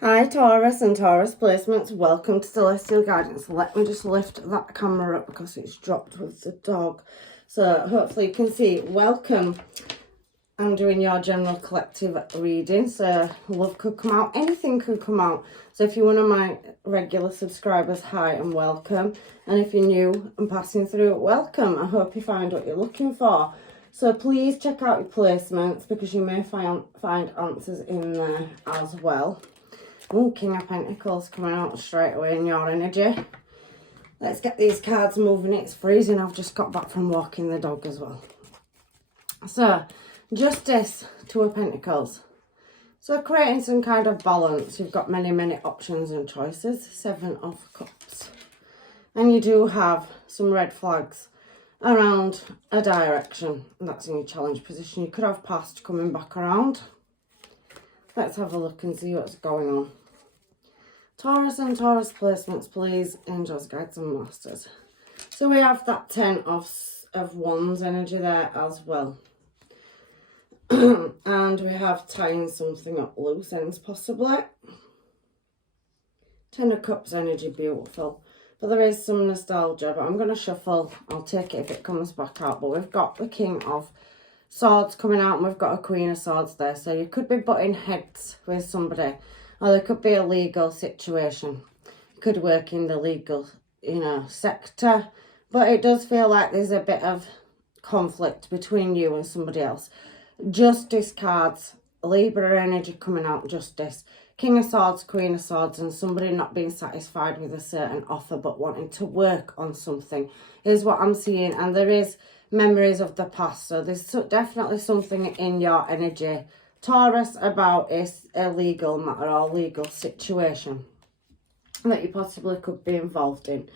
Hi Taurus and Taurus placements, welcome to Celestial Guidance. Let me just lift that camera up because it's dropped with the dog. So hopefully you can see, welcome. I'm doing your general collective reading, so love could come out, anything could come out. So if you're one of my regular subscribers, hi and welcome. And if you're new and passing through, welcome. I hope you find what you're looking for. So please check out your placements because you may find answers in there as well. Oh, King of Pentacles coming out straight away in your energy. Let's get these cards moving. It's freezing. I've just got back from walking the dog as well. So, Justice, Two of Pentacles. So, creating some kind of balance. You've got many, many options and choices. Seven of Cups. And you do have some red flags around a direction. And that's in your challenge position. You could have past coming back around. Let's have a look and see what's going on. Taurus and Taurus placements, please. Angels, guides and masters. So we have that 10 of Wands energy there as well. And we have tying something up loose ends possibly. 10 of Cups energy, beautiful. But there is some nostalgia, but I'm going to shuffle. I'll take it if it comes back out. But we've got the King of Swords coming out and we've got a Queen of Swords there. So you could be butting heads with somebody. Or there could be a legal situation. You could work in the legal, sector. But it does feel like there's a bit of conflict between you and somebody else. Justice cards. Libra energy coming out, Justice. King of Swords, Queen of Swords, and somebody not being satisfied with a certain offer but wanting to work on something is what I'm seeing. And there is memories of the past. So there's definitely something in your energy, Taurus, about a legal matter or legal situation that you possibly could be involved in.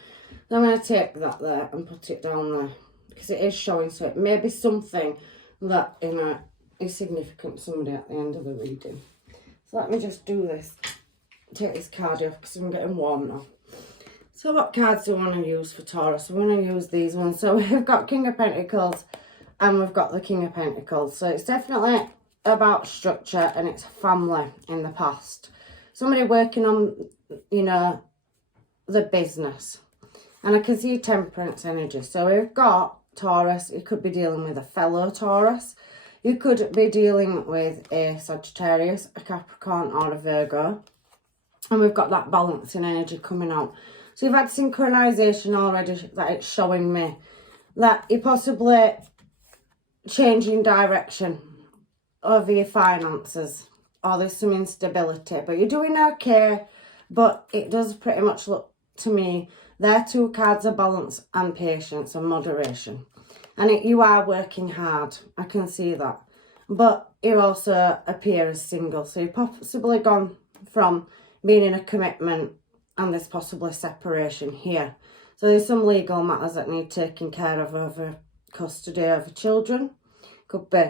So I'm going to take that there and put it down there because it is showing. So it may be something that, is significant to somebody at the end of the reading. So let me just do this. Take this card off because I'm getting warm now. So what cards do I want to use for Taurus? I'm going to use these ones. So we've got King of Pentacles and we've got the King of Pentacles. So it's definitely about structure and it's family in the past. Somebody working on, the business. And I can see Temperance energy. So we've got Taurus. You could be dealing with a fellow Taurus. You could be dealing with a Sagittarius, a Capricorn or a Virgo. And we've got that balancing energy coming out. So you've had synchronization already that it's showing me that you're possibly changing direction over your finances or there's some instability. But you're doing okay. But it does pretty much look to me, their two cards are balance and patience and moderation. And you are working hard. I can see that. But you also appear as single. So you've possibly gone from being in a commitment and there's possibly separation here. So there's some legal matters that need taking care of over custody over children. Could be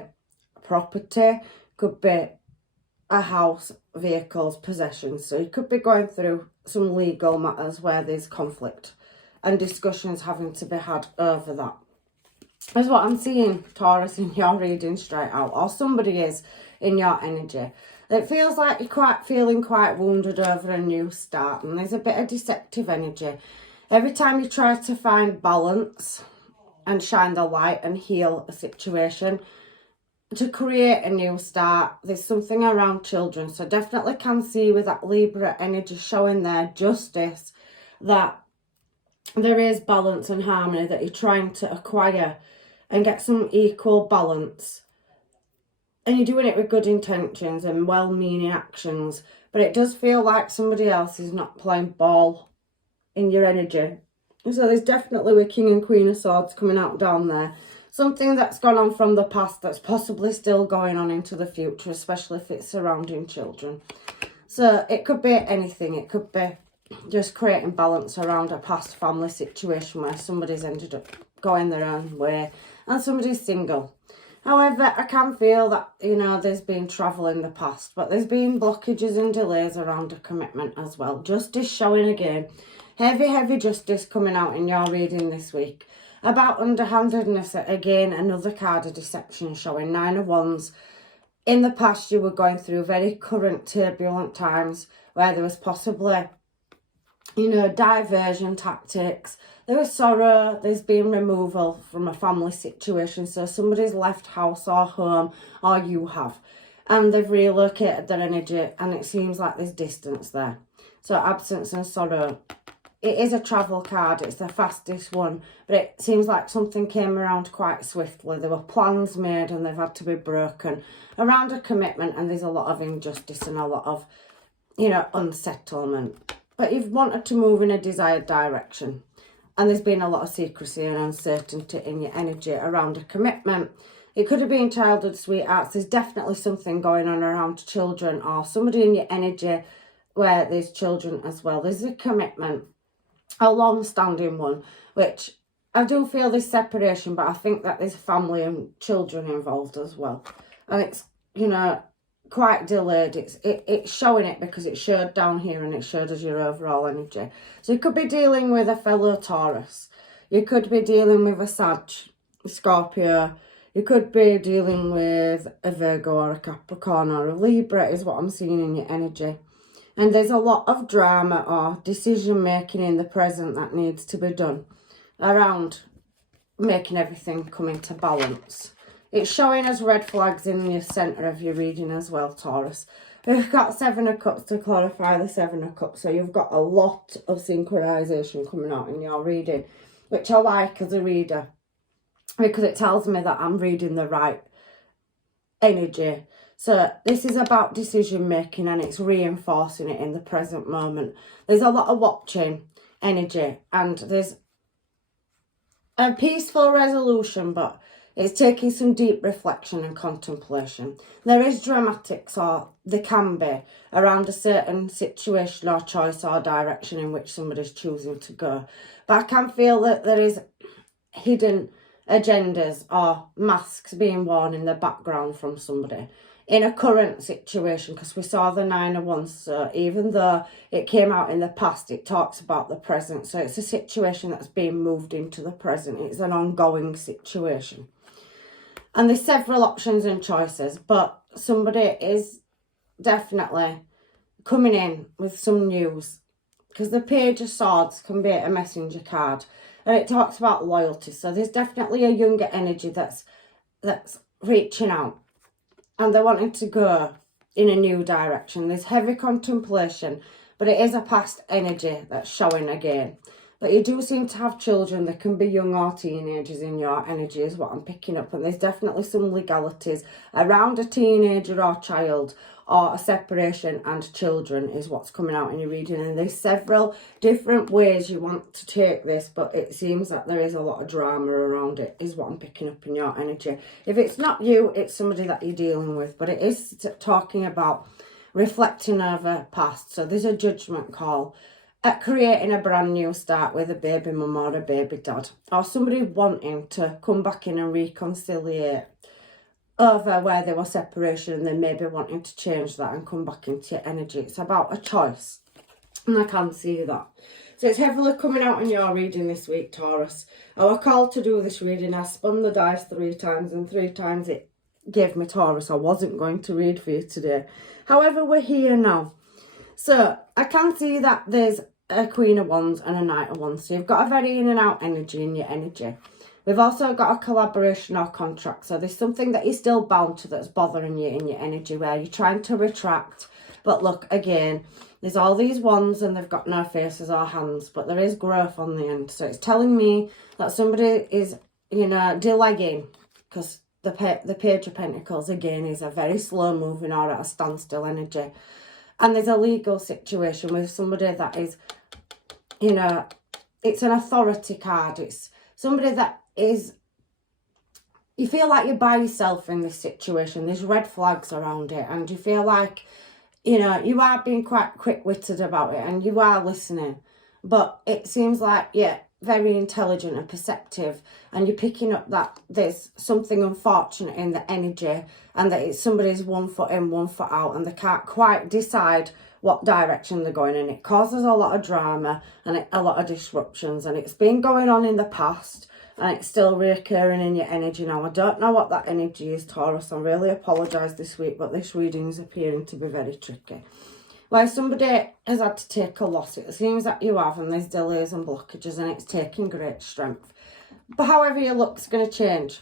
property. Could be a house, vehicles, possessions. So you could be going through some legal matters where there's conflict and discussions having to be had over that. Is what I'm seeing, Taurus, in your reading straight out, or somebody is in your energy. It feels like you're feeling quite wounded over a new start, and there's a bit of deceptive energy. Every time you try to find balance and shine the light and heal a situation, to create a new start, there's something around children. So definitely can see with that Libra energy showing there, Justice, that there is balance and harmony that you're trying to acquire and get some equal balance. And you're doing it with good intentions and well-meaning actions. But it does feel like somebody else is not playing ball in your energy. So there's definitely with King and Queen of Swords coming out down there. Something that's gone on from the past that's possibly still going on into the future, especially if it's surrounding children. So it could be anything. It could be just creating balance around a past family situation where somebody's ended up going their own way and somebody's single. However, I can feel that, there's been travel in the past, but there's been blockages and delays around a commitment as well. Justice showing again. Heavy justice coming out in your reading this week. About underhandedness, again, another card of deception showing. 9 of Wands. in the past you were going through very current turbulent times where there was possibly, diversion tactics. There was sorrow, there's been removal from a family situation. So somebody's left house or home, or you have, and they've relocated their energy, and it seems like there's distance there. So absence and sorrow. It is a travel card, it's the fastest one, but it seems like something came around quite swiftly. There were plans made and they've had to be broken around a commitment, and there's a lot of injustice and a lot of, unsettlement. But you've wanted to move in a desired direction, and there's been a lot of secrecy and uncertainty in your energy around a commitment. It could have been childhood sweethearts. There's definitely something going on around children, or somebody in your energy where there's children as well. There's a commitment, a long-standing one, which I do feel there's separation, but I think that there's family and children involved as well. And it's, quite delayed. It's showing it because it showed down here and it showed as your overall energy. So you could be dealing with a fellow Taurus. You could be dealing with a Sag, a Scorpio. You could be dealing with a Virgo or a Capricorn or a Libra is what I'm seeing in your energy. And there's a lot of drama or decision making in the present that needs to be done around making everything come into balance. It's showing us red flags in the centre of your reading as well, Taurus. We've got Seven of Cups to clarify the Seven of Cups. So you've got a lot of synchronisation coming out in your reading, which I like as a reader, because it tells me that I'm reading the right energy. So this is about decision making, and it's reinforcing it in the present moment. There's a lot of watching energy, and there's a peaceful resolution, but it's taking some deep reflection and contemplation. There is dramatics, or there can be, around a certain situation or choice or direction in which somebody's choosing to go. But I can feel that there is hidden agendas or masks being worn in the background from somebody in a current situation, because we saw the Nine of Wands. So even though it came out in the past, it talks about the present. So it's a situation that's being moved into the present. It's an ongoing situation. And there's several options and choices, but somebody is definitely coming in with some news, because the Page of Swords can be a messenger card, and it talks about loyalty. So there's definitely a younger energy that's reaching out, and they're wanting to go in a new direction. There's heavy contemplation, but it is a past energy that's showing again. But you do seem to have children. They can be young or teenagers in your energy is what I'm picking up. And there's definitely some legalities around a teenager or child, or a separation and children is what's coming out in your reading. And there's several different ways you want to take this, but it seems that there is a lot of drama around it is what I'm picking up in your energy. If it's not you, it's somebody that you're dealing with, but it is talking about reflecting over past. So there's a judgment call at creating a brand new start with a baby mum or a baby dad, or somebody wanting to come back in and reconciliate over where there was separation, and then maybe wanting to change that and come back into your energy. It's about a choice, and I can see that. So it's heavily coming out in your reading this week, Taurus. I was called to do this reading. I spun the dice 3 times, and 3 times it gave me Taurus. I wasn't going to read for you today. However, we're here now. So I can see that there's a Queen of Wands and a Knight of Wands. So you've got a very in and out energy in your energy. We've also got a collaboration or contract. So there's something that you're still bound to that's bothering you in your energy, where you're trying to retract. But look, again, there's all these wands and they've got no faces or hands, but there is growth on the end. So it's telling me that somebody is, delaying, because the Page of Pentacles, again, is a very slow moving or at a standstill energy. And there's a legal situation with somebody that is, it's an authority card. It's somebody that is, you feel like you're by yourself in this situation. There's red flags around it, and you feel like, you are being quite quick-witted about it, and you are listening. But it seems like, very intelligent and perceptive, and you're picking up that there's something unfortunate in the energy, and that it's somebody's 1 foot in, 1 foot out, and they can't quite decide what direction they're going in. It causes a lot of drama and a lot of disruptions, and it's been going on in the past, and it's still reoccurring in your energy now. I don't know what that energy is, Taurus. I really apologise this week, but this reading is appearing to be very tricky. Where somebody has had to take a loss, it seems that you have, and there's delays and blockages, and it's taking great strength. But however you look's going to change,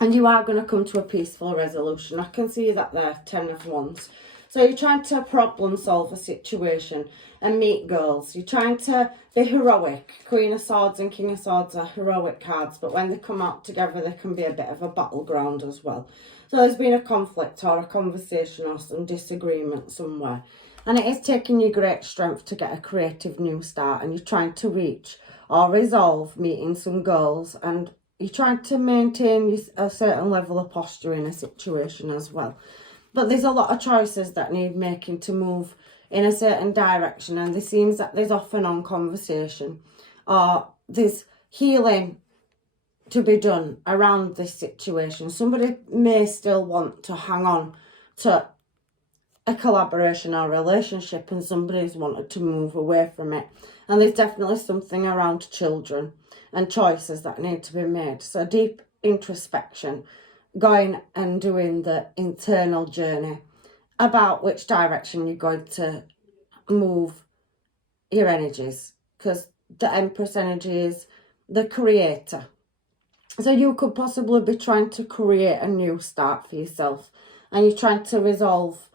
and you are going to come to a peaceful resolution. I can see that there, 10 of Wands. So you're trying to problem solve a situation and meet goals. You're trying to be heroic. Queen of Swords and King of Swords are heroic cards, but when they come out together, they can be a bit of a battleground as well. So there's been a conflict or a conversation or some disagreement somewhere. And it is taking you great strength to get a creative new start, and you're trying to reach or resolve meeting some goals, and you're trying to maintain a certain level of posture in a situation as well. But there's a lot of choices that need making to move in a certain direction, and it seems that there's off and on conversation, or there's healing to be done around this situation. Somebody may still want to hang on to a collaboration or relationship, and somebody's wanted to move away from it. And there's definitely something around children and choices that need to be made. So deep introspection, going and doing the internal journey about which direction you're going to move your energies, because the Empress energy is the creator. So you could possibly be trying to create a new start for yourself, and you're trying to resolve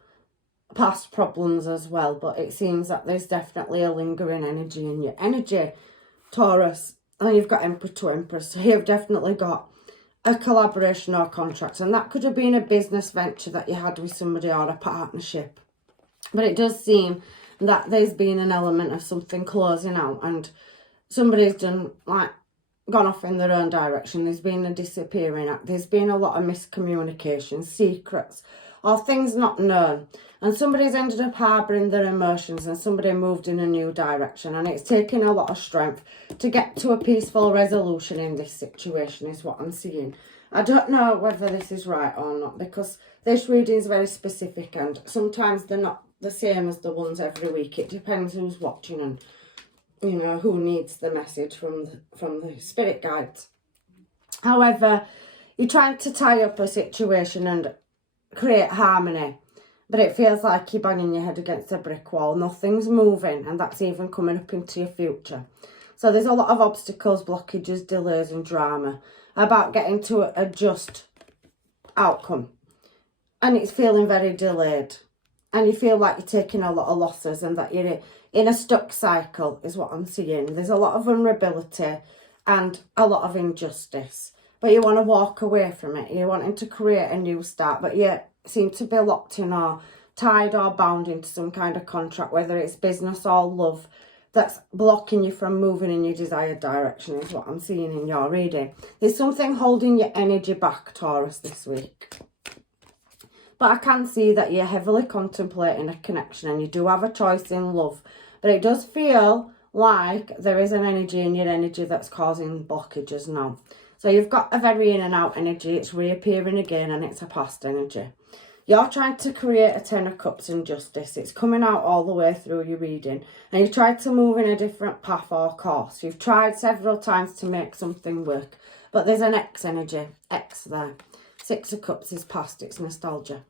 past problems as well. But it seems that there's definitely a lingering energy in your energy, Taurus, and you've got Emperor to Empress, so you've definitely got a collaboration or contract, and that could have been a business venture that you had with somebody or a partnership. But it does seem that there's been an element of something closing out, and somebody's gone off in their own direction. There's been a disappearing act. There's been a lot of miscommunication, secrets, or things not known. And somebody's ended up harbouring their emotions, and somebody moved in a new direction. And it's taken a lot of strength to get to a peaceful resolution in this situation, is what I'm seeing. I don't know whether this is right or not, because this reading is very specific, and sometimes they're not the same as the ones every week. It depends who's watching and, you know, who needs the message from the spirit guides. However, you're trying to tie up a situation and create harmony, but it feels like you're banging your head against a brick wall. Nothing's moving, and that's even coming up into your future. So there's a lot of obstacles, blockages, delays and drama about getting to a just outcome, and it's feeling very delayed, and you feel like you're taking a lot of losses and that you're in a stuck cycle, is what I'm seeing. There's a lot of vulnerability and a lot of injustice, but you want to walk away from it. You're wanting to create a new start, but you seem to be locked in or tied or bound into some kind of contract, whether it's business or love, that's blocking you from moving in your desired direction, is what I'm seeing in your reading. There's something holding your energy back, Taurus, this week. But I can see that you're heavily contemplating a connection, and you do have a choice in love. But it does feel like there is an energy in your energy that's causing blockages now. So you've got a very in and out energy. It's reappearing again, and it's a past energy. You're trying to create a 10 of Cups in justice. It's coming out all the way through your reading. And you've tried to move in a different path or course. You've tried several times to make something work. But there's an X energy. X there. 6 of Cups is past. It's nostalgia.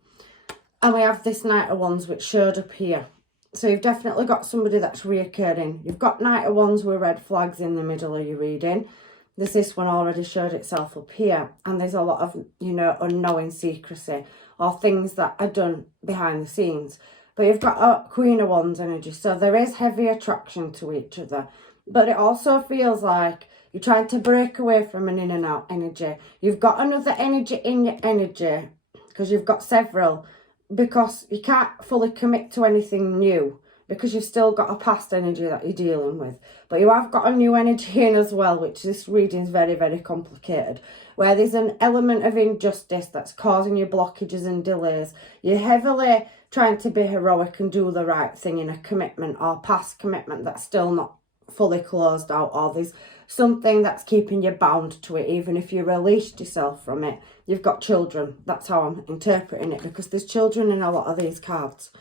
And we have this Knight of Wands, which showed up here. So you've definitely got somebody that's reoccurring. You've got Knight of Wands with red flags in the middle of your reading. There's this one already showed itself up here. And there's a lot of, you know, unknowing secrecy or things that are done behind the scenes. But you've got a Queen of Wands energy. So there is heavy attraction to each other. But it also feels like you're trying to break away from an in and out energy. You've got another energy in your energy, because you've got several, because you can't fully commit to anything new, because you've still got a past energy that you're dealing with. But you have got a new energy in as well, which this reading is very, very complicated, where there's an element of injustice that's causing you blockages and delays. You're heavily trying to be heroic and do the right thing in a commitment or past commitment that's still not fully closed out, or there's something that's keeping you bound to it. Even if you released yourself from it, you've got children. That's how I'm interpreting it, because there's children in a lot of these cards.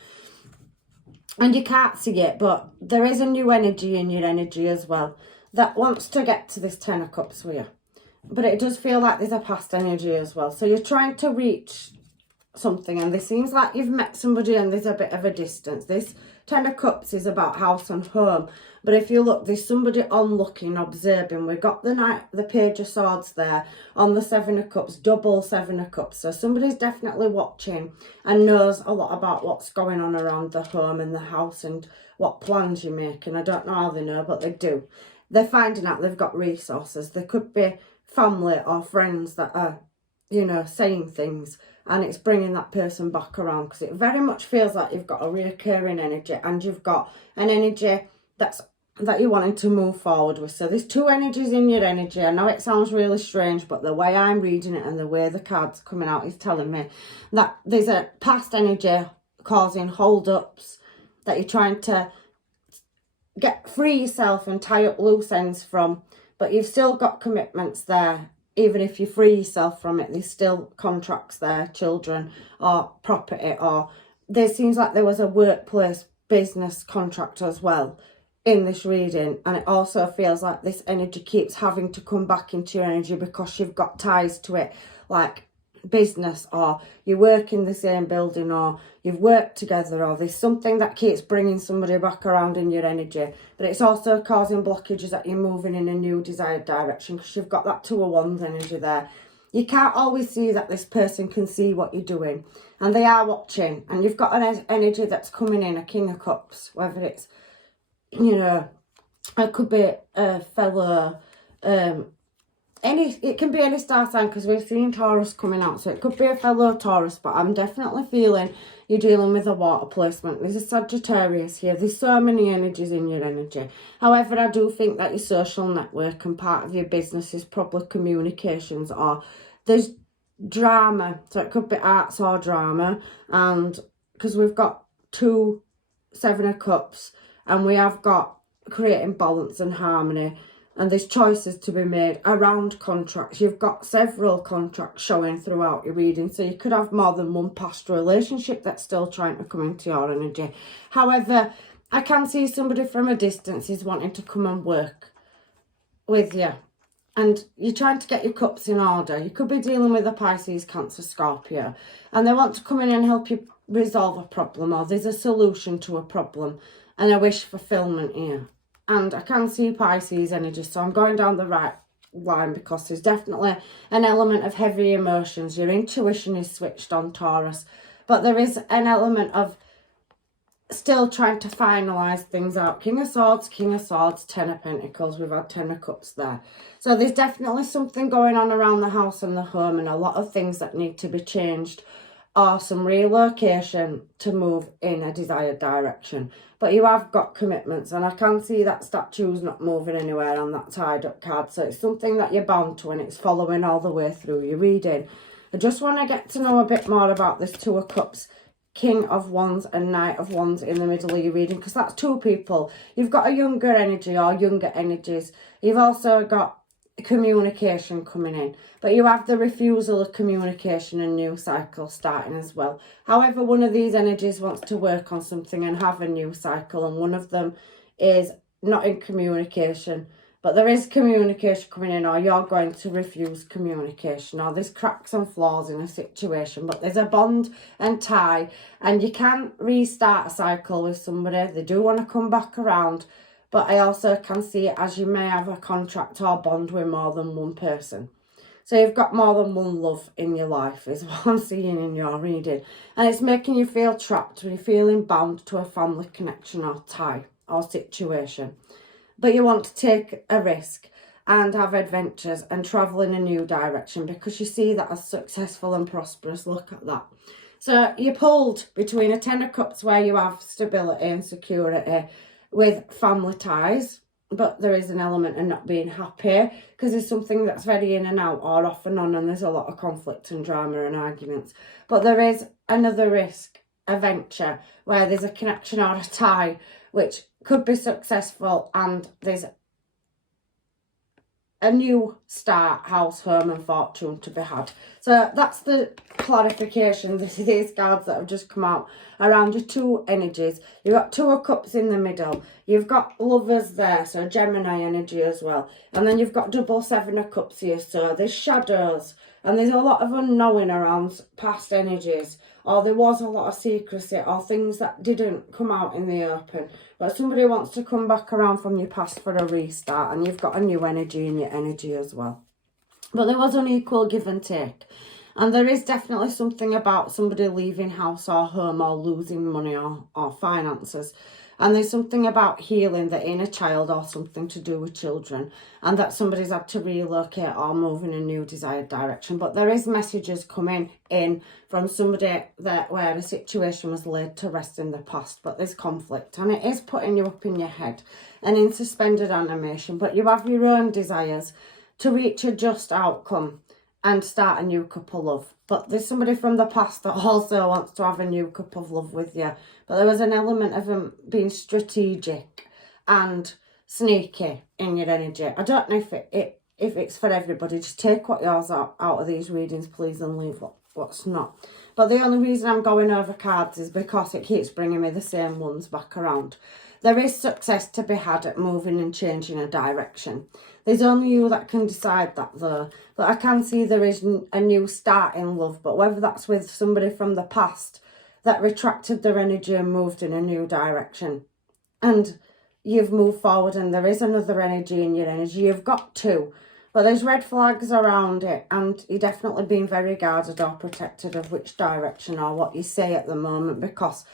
And you can't see it, but there is a new energy in your energy as well that wants to get to this 10 of Cups with you. but it does feel like there's a past energy as well. So you're trying to reach something, and this seems like you've met somebody and there's a bit of a distance. This Ten of Cups is about house and home, but if you look, there's somebody on looking, observing. We've got the Page of Swords there on the Seven of Cups, double Seven of Cups. So somebody's definitely watching and knows a lot about what's going on around the home and the house and what plans you're making. I don't know how they know, but they do. They're finding out they've got resources. There could be family or friends that are, you know, saying things, and it's bringing that person back around, because it very much feels like you've got a reoccurring energy and you've got an energy that you're wanting to move forward with. So there's two energies in your energy. I know it sounds really strange, but the way I'm reading it and the way the cards are coming out is telling me that there's a past energy causing hold-ups, that you're trying to free yourself and tie up loose ends from, but you've still got commitments there. Even if you free yourself from it, there's still contracts there, children or property, or there seems like there was a workplace business contract as well in this reading. And it also feels like this energy keeps having to come back into your energy because you've got ties to it, like business, or you work in the same building, or you've worked together, or there's something that keeps bringing somebody back around in your energy. But it's also causing blockages that you're moving in a new desired direction, because you've got that Two of Wands energy there. You can't always see that this person can see what you're doing, and they are watching. And you've got an energy that's coming in, a King of Cups, whether it's, you know, it could be a fellow, it can be any star sign, because we've seen Taurus coming out, so it could be a fellow Taurus, but I'm definitely feeling you're dealing with a water placement. There's a Sagittarius here. There's so many energies in your energy. However, I do think that your social network and part of your business is probably communications, or there's drama, so it could be arts or drama. And because we've got two Seven of Cups, and we have got creating balance and harmony, and there's choices to be made around contracts. You've got several contracts showing throughout your reading, so you could have more than one past relationship that's still trying to come into your energy. However, I can see somebody from a distance is wanting to come and work with you, and you're trying to get your cups in order. You could be dealing with a Pisces, Cancer, Scorpio, and they want to come in and help you resolve a problem, or there's a solution to a problem and a wish fulfillment here. And I can see Pisces energy, so I'm going down the right line, because there's definitely an element of heavy emotions. Your intuition is switched on, Taurus, but there is an element of still trying to finalise things out. King of Swords, Ten of Pentacles. We've had Ten of Cups there. So there's definitely something going on around the house and the home, and a lot of things that need to be changed, or some relocation to move in a desired direction. But you have got commitments, and I can see that statue's not moving anywhere on that tied up card. So it's something that you're bound to, and it's following all the way through your reading. I just want to get to know a bit more about this Two of Cups, King of Wands and Knight of Wands in the middle of your reading, because that's two people. You've got a younger energy or younger energies. You've also got communication coming in, but you have the refusal of communication and new cycle starting as well. However, one of these energies wants to work on something and have a new cycle, and one of them is not in communication, but there is communication coming in, or you're going to refuse communication, or there's cracks and flaws in a situation, but there's a bond and tie, and you can restart a cycle with somebody. They do want to come back around. But I also can see it as you may have a contract or bond with more than one person. So you've got more than one love in your life, is what I'm seeing in your reading. And it's making you feel trapped, or you're feeling bound to a family connection or tie or situation. But you want to take a risk and have adventures and travel in a new direction, because you see that as successful and prosperous. Look at that. So you're pulled between a Ten of Cups, where you have stability and security with family ties, but there is an element of not being happy, because there's something that's very in and out or off and on, and there's a lot of conflict and drama and arguments. But there is another risk, a venture, where there's a connection or a tie which could be successful, and there's a new start, house, home and fortune to be had. So that's the clarification. These cards that have just come out around your two energies. You've got Two of Cups in the middle. You've got Lovers there, so Gemini energy as well. And then you've got double Seven of Cups here. So there's shadows and there's a lot of unknowing around past energies. Or there was a lot of secrecy or things that didn't come out in the open. But somebody wants to come back around from your past for a restart, and you've got a new energy in your energy as well. But there was unequal give and take. And there is definitely something about somebody leaving house or home or losing money or finances. And there's something about healing the inner child or something to do with children. And that somebody's had to relocate or move in a new desired direction. But there is messages coming in from somebody that where a situation was laid to rest in the past. But there's conflict. And it is putting you up in your head and in suspended animation. But you have your own desires to reach a just outcome and start a new cup of love. But there's somebody from the past that also wants to have a new cup of love with you. But there was an element of them being strategic and sneaky in your energy. I don't know if it's for everybody. Just take what yours out of these readings, please, and leave what's not. But the only reason I'm going over cards is because it keeps bringing me the same ones back around. There is success to be had at moving and changing a direction. There's only you that can decide that though. But I can see there is a new start in love. But whether that's with somebody from the past that retracted their energy and moved in a new direction. And you've moved forward and there is another energy in your energy. You've got two. But there's red flags around it. And you're definitely being very guarded or protected of which direction or what you say at the moment. Because,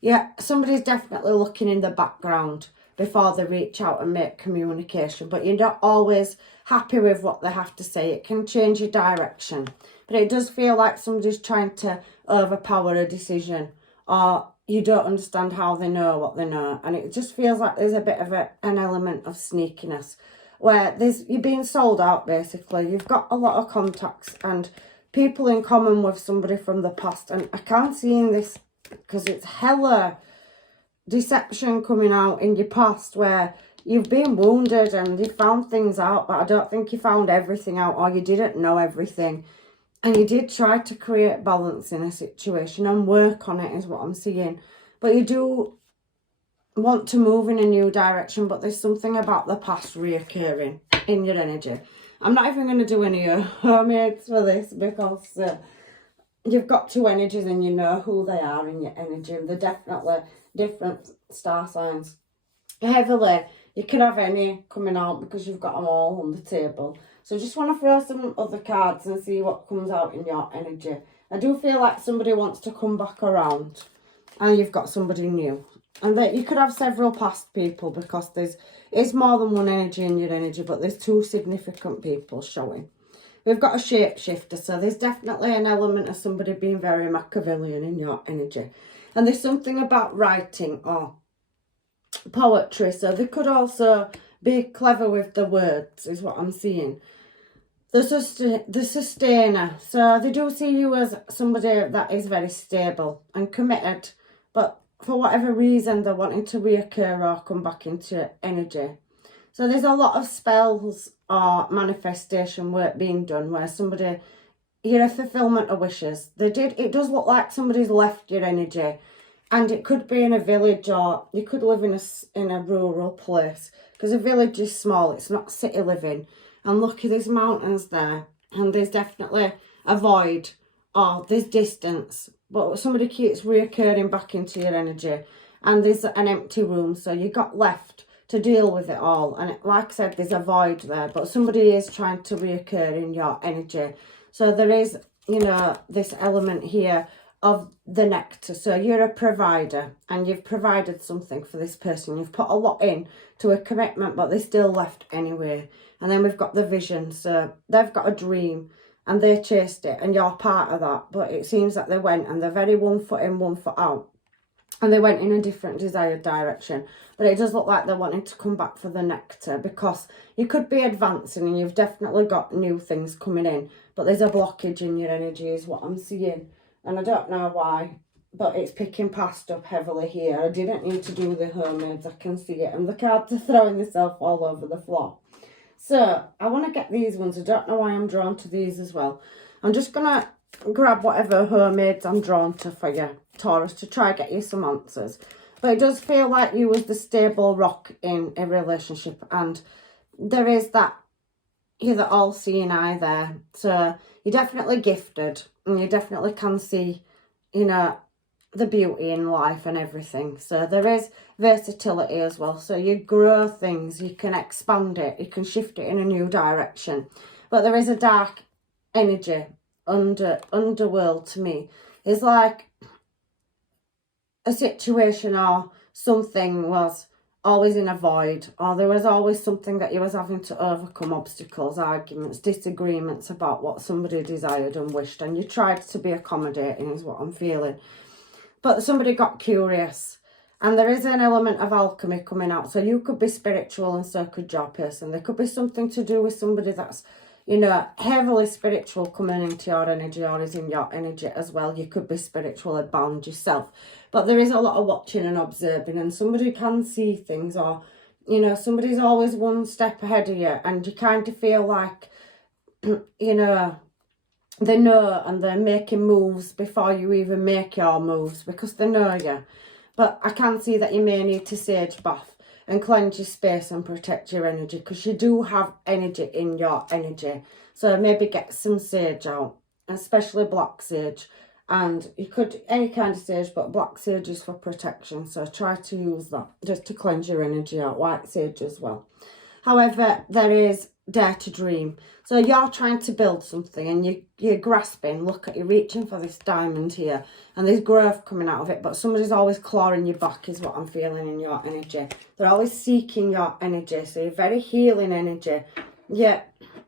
yeah, somebody's definitely looking in the background before they reach out and make communication. But you're not always happy with what they have to say. It can change your direction. But it does feel like somebody's trying to overpower a decision. Or you don't understand how they know what they know. And it just feels like there's a bit of an element of sneakiness. Where you're being sold out, basically. You've got a lot of contacts and people in common with somebody from the past. And I can't see in this because it's hella deception coming out in your past where you've been wounded and you found things out, but I don't think you found everything out or you didn't know everything. And you did try to create balance in a situation and work on it is what I'm seeing. But you do want to move in a new direction, but there's something about the past reoccurring in your energy. I'm not even going to do any mermaids for this because you've got two energies and you know who they are in your energy. And they're definitely different star signs. Heavily, you can have any coming out because you've got them all on the table. So just want to throw some other cards and see what comes out in your energy. I do feel like somebody wants to come back around and you've got somebody new. And that you could have several past people because it's more than one energy in your energy, but there's two significant people showing. We've got a shapeshifter, so there's definitely an element of somebody being very Machiavellian in your energy. And there's something about writing or poetry, so they could also be clever with the words, is what I'm seeing. The sustainer, so they do see you as somebody that is very stable and committed, but for whatever reason they're wanting to reoccur or come back into energy. So there's a lot of spells or manifestation work being done where somebody, you're a fulfillment of wishes. It does look like somebody's left your energy. And it could be in a village or you could live in a rural place. Because a village is small, it's not city living. And look, there's mountains there. And there's definitely a void or there's distance. But somebody keeps reoccurring back into your energy. And there's an empty room, so you got left to deal with it all. And like I said, there's a void there. But somebody is trying to reoccur in your energy. So there is, you know, this element here of the nectar. So you're a provider and you've provided something for this person. You've put a lot in to a commitment, but they're still left anyway. And then we've got the vision. So they've got a dream and they chased it and you're part of that. But it seems that they went and they're very 1 foot in, 1 foot out. And they went in a different desired direction. But it does look like they're wanting to come back for the nectar because you could be advancing and you've definitely got new things coming in. But there's a blockage in your energy is what I'm seeing. And I don't know why, but it's picking past up heavily here. I didn't need to do the mermaids, I can see it. And the cards are throwing themselves all over the floor. So I want to get these ones. I don't know why I'm drawn to these as well. I'm just going to grab whatever homemades I'm drawn to for you, Taurus, to try get you some answers. But it does feel like you was the stable rock in a relationship, and there is that, you're the all-seeing eye there. So you're definitely gifted, and you definitely can see, you know, the beauty in life and everything. So there is versatility as well. So you grow things, you can expand it, you can shift it in a new direction. But there is a dark energy, underworld to me. It's like a situation or something was always in a void, or there was always something that you was having to overcome, obstacles, arguments, disagreements about what somebody desired and wished, and you tried to be accommodating is what I'm feeling. But somebody got curious, and there is an element of alchemy coming out. So you could be spiritual and so could your person. There could be something to do with somebody that's, you know, heavily spiritual coming into your energy or is in your energy as well. You could be spiritually bound yourself. But there is a lot of watching and observing, and somebody can see things, or, you know, somebody's always one step ahead of you, and you kind of feel like, you know, they know and they're making moves before you even make your moves because they know you. But I can see that you may need to sage bath and cleanse your space and protect your energy, because you do have energy in your energy. So maybe get some sage out, especially black sage. And you could, any kind of sage, but black sage is for protection. So try to use that just to cleanse your energy out. White sage as well. However, there is dare to dream. So you're trying to build something, and you're grasping, look at, you're reaching for this diamond here, and there's growth coming out of it, but somebody's always clawing your back is what I'm feeling in your energy. They're always seeking your energy, so you're very healing energy. Yeah,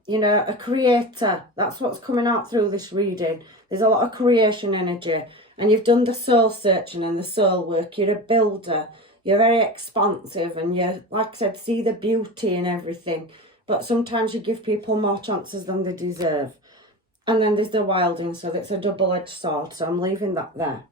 you know, a creator, that's what's coming out through this reading. There's a lot of creation energy, and you've done the soul searching and the soul work. You're a builder. You're very expansive, and you, like I said, see the beauty in everything. But sometimes you give people more chances than they deserve. And then there's the wilding, so it's a double-edged sword. So I'm leaving that there.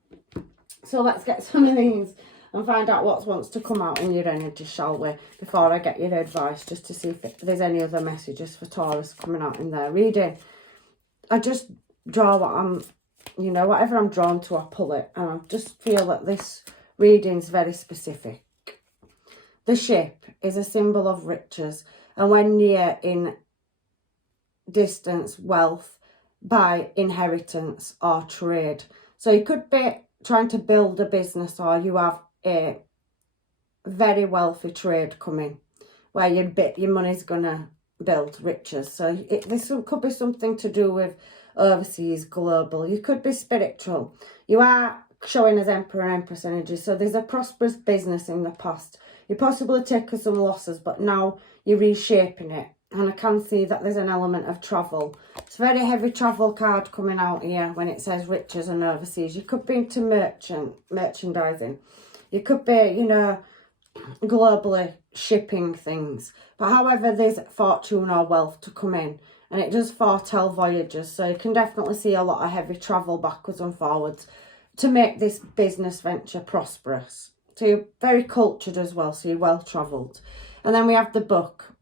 So let's get some of these and find out what wants to come out in your energy, shall we? Before I get your advice, just to see if there's any other messages for Taurus coming out in their reading. I just draw what I'm, you know, whatever I'm drawn to, I pull it. And I just feel that this reading's very specific. The ship is a symbol of riches, and when near in distance, wealth by inheritance or trade. So you could be trying to build a business, or you have a very wealthy trade coming where your money's gonna build riches. So this could be something to do with overseas, global. You could be spiritual. You are showing as Emperor and Empress energy, so there's a prosperous business in the past. You possibly taken some losses, but now you're reshaping it. And I can see that there's an element of travel. It's a very heavy travel card coming out here when it says riches and overseas. You could be into merchandising. You could be, you know, globally shipping things. But however, there's fortune or wealth to come in. And it does foretell voyages. So you can definitely see a lot of heavy travel backwards and forwards to make this business venture prosperous. So you're very cultured as well, so you're well travelled. And then we have the book,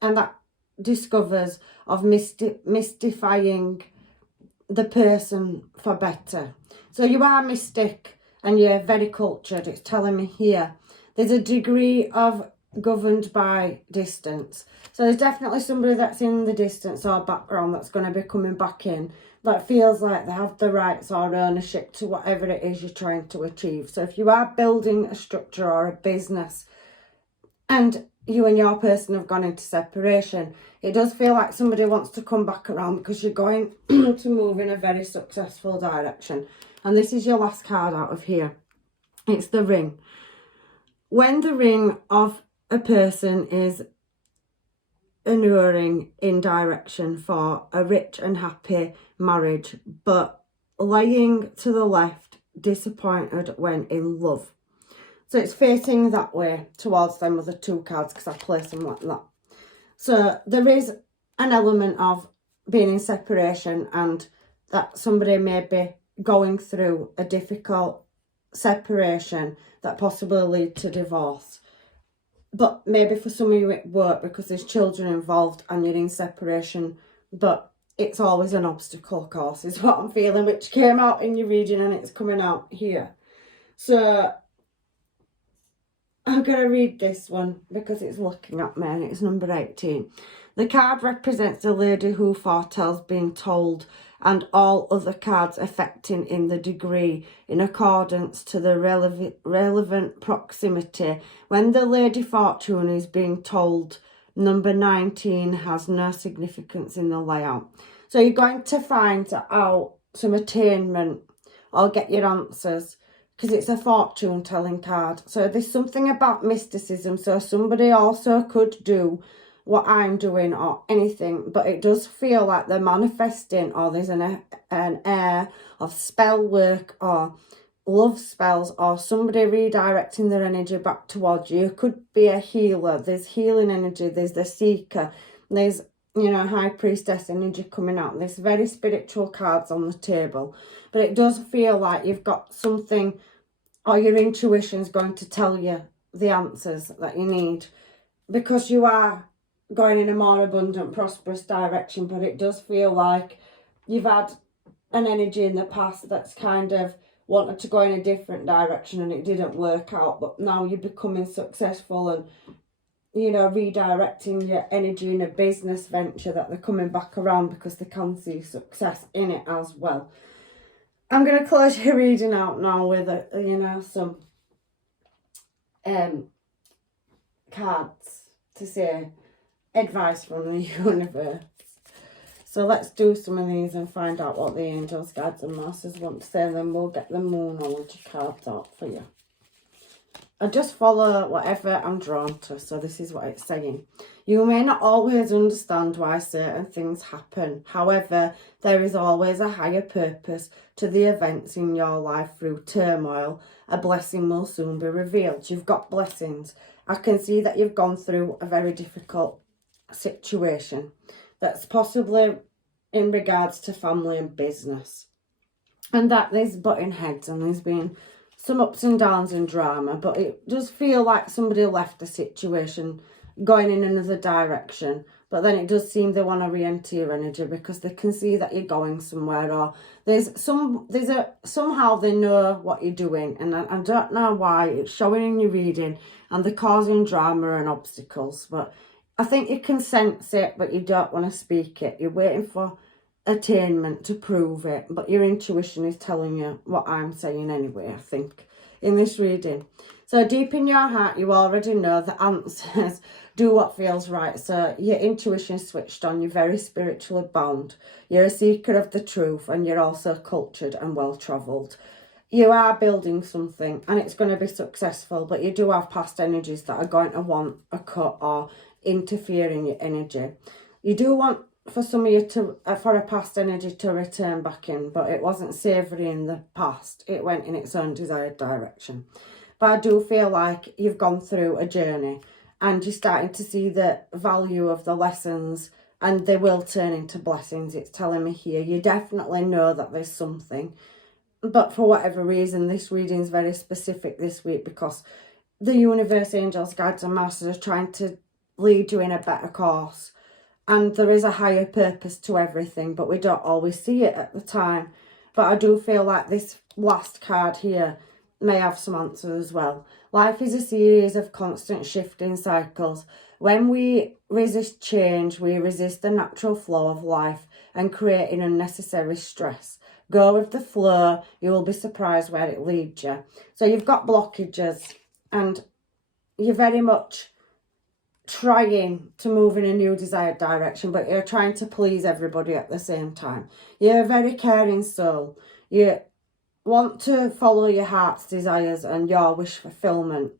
and that discovers of mystifying the person for better. So you are mystic and you're very cultured. It's telling me here there's a degree of governed by distance. So there's definitely somebody that's in the distance or background that's going to be coming back in, that feels like they have the rights or ownership to whatever it is you're trying to achieve. So if you are building a structure or a business and you and your person have gone into separation, it does feel like somebody wants to come back around because you're going to move in a very successful direction. And this is your last card out of here. It's the ring. When the ring of a person is inuring in direction for a rich and happy marriage, but laying to the left, disappointed when in love. So it's facing that way towards them with the two cards, because I place them like that. So there is an element of being in separation, and that somebody may be going through a difficult separation that possibly lead to divorce. But maybe for some of you it work because there's children involved and you're in separation. But it's always an obstacle course is what I'm feeling, which came out in your reading and it's coming out here. So I'm going to read this one because it's looking at me and it's number 18. The card represents the lady who foretells being told and all other cards affecting in the degree in accordance to the relevant proximity. When the Lady Fortune is being told, number 19 has no significance in the layout. So you're going to find out some attainment or get your answers because it's a fortune telling card. So there's something about mysticism. So somebody also could do what I'm doing or anything, but it does feel like they're manifesting or there's an air of spell work or love spells or somebody redirecting their energy back towards you. It could be a healer. There's healing energy. There's the seeker. There's, you know, high priestess energy coming out. There's very spiritual cards on the table, but it does feel like you've got something or your intuition's going to tell you the answers that you need because you are going in a more abundant, prosperous direction. But it does feel like you've had an energy in the past that's kind of wanted to go in a different direction and it didn't work out, but now you're becoming successful and, you know, redirecting your energy in a business venture that they're coming back around because they can see success in it as well. I'm going to close your reading out now with, you know, some cards to say advice from the universe. So let's do some of these and find out what the angels, guides and masters want to say, and then we'll get the moonology cards out for you. I just follow whatever I'm drawn to. So this is what it's saying. You may not always understand why certain things happen. However, there is always a higher purpose to the events in your life. Through turmoil, a blessing will soon be revealed. You've got blessings. I can see that you've gone through a very difficult situation that's possibly in regards to family and business, and that there's butting heads and there's been some ups and downs and drama, but it does feel like somebody left the situation going in another direction, but then it does seem they want to re-enter your energy because they can see that you're going somewhere, or somehow they know what you're doing, and I don't know why it's showing in your reading and they're causing drama and obstacles, but I think you can sense it, but you don't want to speak it. You're waiting for attainment to prove it, but your intuition is telling you what I'm saying anyway, I think, in this reading. So deep in your heart, you already know the answers. Do what feels right. So your intuition is switched on. You're very spiritually bound. You're a seeker of the truth, and you're also cultured and well-travelled. You are building something and it's going to be successful, but you do have past energies that are going to want a cut or interfere in your energy. You do want for some of you to for a past energy to return back in, but it wasn't savoury in the past. It went in its own desired direction. But I do feel like you've gone through a journey and you're starting to see the value of the lessons, and they will turn into blessings. It's telling me here you definitely know that there's something, but for whatever reason this reading is very specific this week because the universe, angels, guides and masters are trying to lead you in a better course, and there is a higher purpose to everything, but we don't always see it at the time. But I do feel like this last card here may have some answers as well. Life is a series of constant shifting cycles. When we resist change, we resist the natural flow of life and creating unnecessary stress. Go with the flow, you will be surprised where it leads you. So you've got blockages and you're very much trying to move in a new desired direction, but you're trying to please everybody at the same time. You're a very caring soul. You want to follow your heart's desires and your wish fulfillment,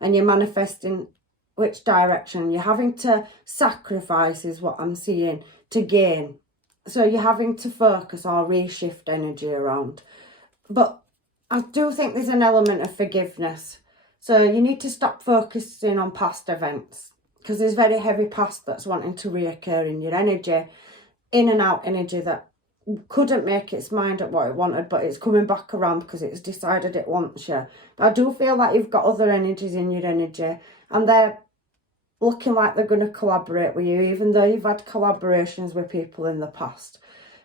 and you're manifesting which direction. You're having to sacrifice is what I'm seeing to gain. So you're having to focus or reshift energy around. But I do think there's an element of forgiveness. So you need to stop focusing on past events, because there's very heavy past that's wanting to reoccur in your energy, in and out energy that couldn't make its mind up what it wanted, but it's coming back around because it's decided it wants you. But I do feel like you've got other energies in your energy, and they're looking like they're going to collaborate with you, even though you've had collaborations with people in the past.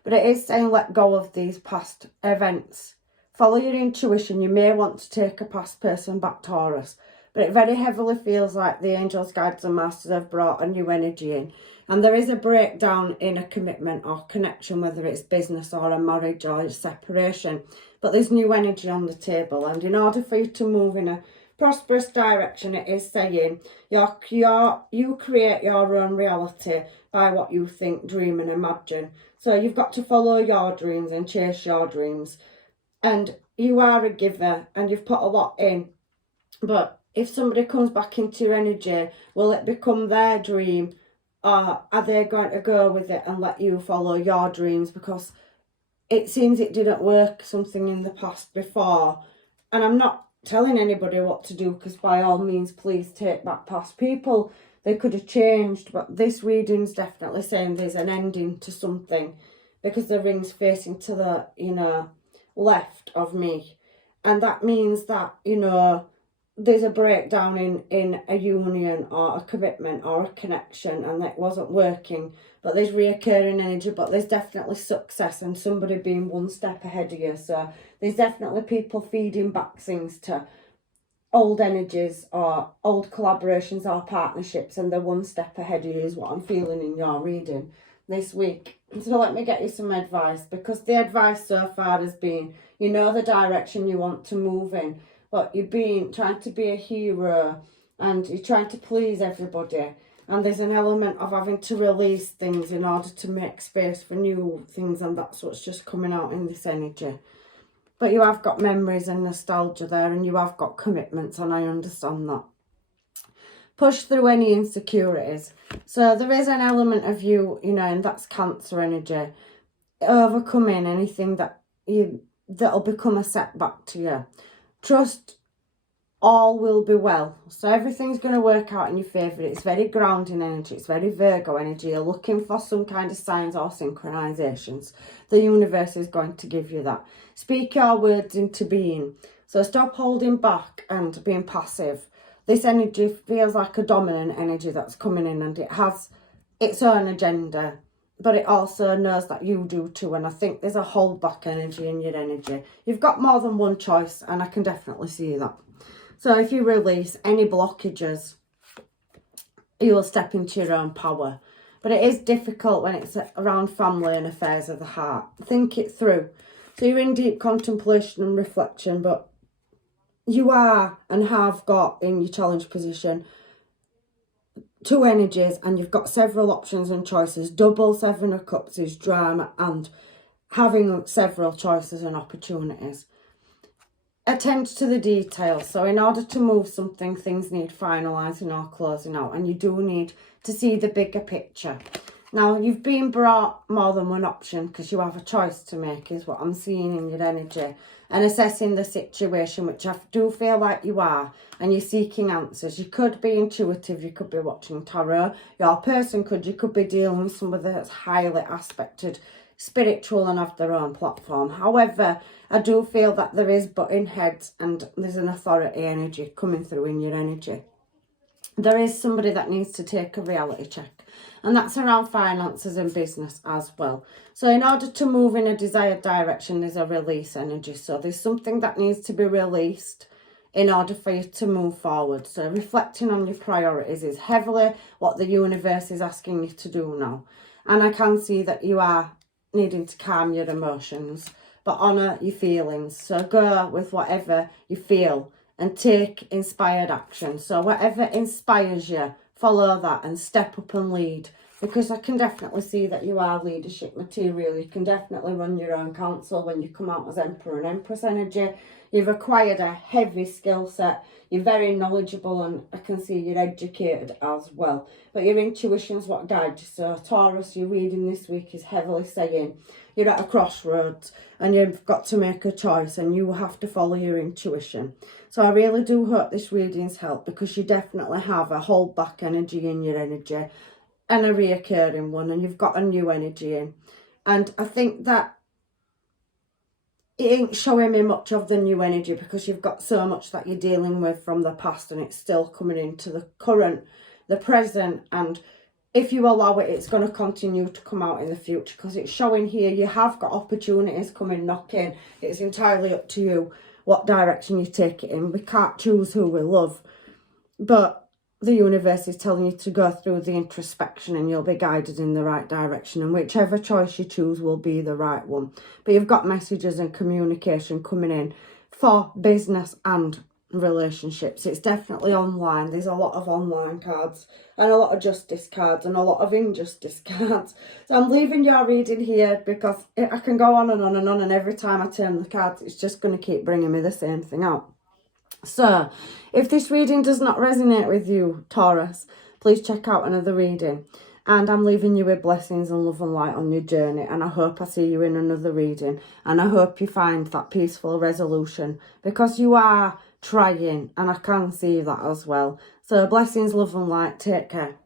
But it is saying let go of these past events. Follow your intuition. You may want to take a past person back, Taurus. But it very heavily feels like the angels, guides and masters have brought a new energy in. And there is a breakdown in a commitment or connection, whether it's business or a marriage or a separation. But there's new energy on the table. And in order for you to move in a prosperous direction, it is saying you create your own reality by what you think, dream and imagine. So you've got to follow your dreams and chase your dreams. And you are a giver and you've put a lot in. But if somebody comes back into your energy, will it become their dream? Or are they going to go with it and let you follow your dreams? Because it seems it didn't work something in the past before. And I'm not telling anybody what to do, because by all means, please take back past people. They could have changed. But this reading's definitely saying there's an ending to something, because the ring's facing to the, left of me. And that means that, there's a breakdown in a union or a commitment or a connection, and that wasn't working. But there's reoccurring energy, but there's definitely success and somebody being one step ahead of you. So there's definitely people feeding back things to old energies or old collaborations or partnerships, and they're one step ahead of you is what I'm feeling in your reading this week. So let me get you some advice, because the advice so far has been, the direction you want to move in, but you've been trying to be a hero and you're trying to please everybody. And there's an element of having to release things in order to make space for new things, and that's what's just coming out in this energy. But you have got memories and nostalgia there, and you have got commitments, and I understand that. Push through any insecurities. So there is an element of you, and that's Cancer energy, overcoming anything that'll become a setback to you. Trust all will be well. So everything's going to work out in your favour. It's very grounding energy. It's very Virgo energy. You're looking for some kind of signs or synchronizations. The universe is going to give you that. Speak your words into being. So stop holding back and being passive. This energy feels like a dominant energy that's coming in, and it has its own agenda, but it also knows that you do too. And I think there's a hold back energy in your energy. You've got more than one choice, and I can definitely see that. So if you release any blockages, you will step into your own power. But it is difficult when it's around family and affairs of the heart. Think it through. So you're in deep contemplation and reflection, but you are and have got in your challenge position two energies, and you've got several options and choices. Double Seven of Cups is drama and having several choices and opportunities. Attend to the details. So in order to move something, things need finalising or closing out, and you do need to see the bigger picture. Now, you've been brought more than one option because you have a choice to make, is what I'm seeing in your energy. And assessing the situation, which I do feel like you are, and you're seeking answers. You could be intuitive, you could be watching tarot. You could be dealing with somebody that's highly aspected, spiritual and have their own platform. However, I do feel that there is butting heads and there's an authority energy coming through in your energy. There is somebody that needs to take a reality check, and that's around finances and business as well. So in order to move in a desired direction, there's a release energy. So there's something that needs to be released in order for you to move forward. So reflecting on your priorities is heavily what the universe is asking you to do now. And I can see that you are needing to calm your emotions, but honour your feelings. So go with whatever you feel and take inspired action. So whatever inspires you, follow that and step up and lead, because I can definitely see that you are leadership material. You can definitely run your own council when you come out as Emperor and Empress energy. You've acquired a heavy skill set. You're very knowledgeable, and I can see you're educated as well. But your intuition's what guides you. So Taurus, your reading this week is heavily saying you're at a crossroads and you've got to make a choice, and you have to follow your intuition. So I really do hope this reading's helped, because you definitely have a hold back energy in your energy and a reoccurring one, and you've got a new energy in. And I think that it ain't showing me much of the new energy, because you've got so much that you're dealing with from the past and it's still coming into the current. the present, and if you allow it, it's going to continue to come out in the future, because it's showing here you have got opportunities coming knocking. It's entirely up to you what direction you take it in. We can't choose who we love, but the universe is telling you to go through the introspection and you'll be guided in the right direction, and whichever choice you choose will be the right one. But you've got messages and communication coming in for business and relationships. It's definitely online. There's a lot of online cards and a lot of justice cards and a lot of injustice cards. So I'm leaving your reading here because I can go on and on and on, and every time I turn the cards it's just going to keep bringing me the same thing out. So, if this reading does not resonate with you, Taurus, please check out another reading. And I'm leaving you with blessings and love and light on your journey. And I hope I see you in another reading. And I hope you find that peaceful resolution, because you are trying, and I can see that as well. So, blessings, love and light. Take care.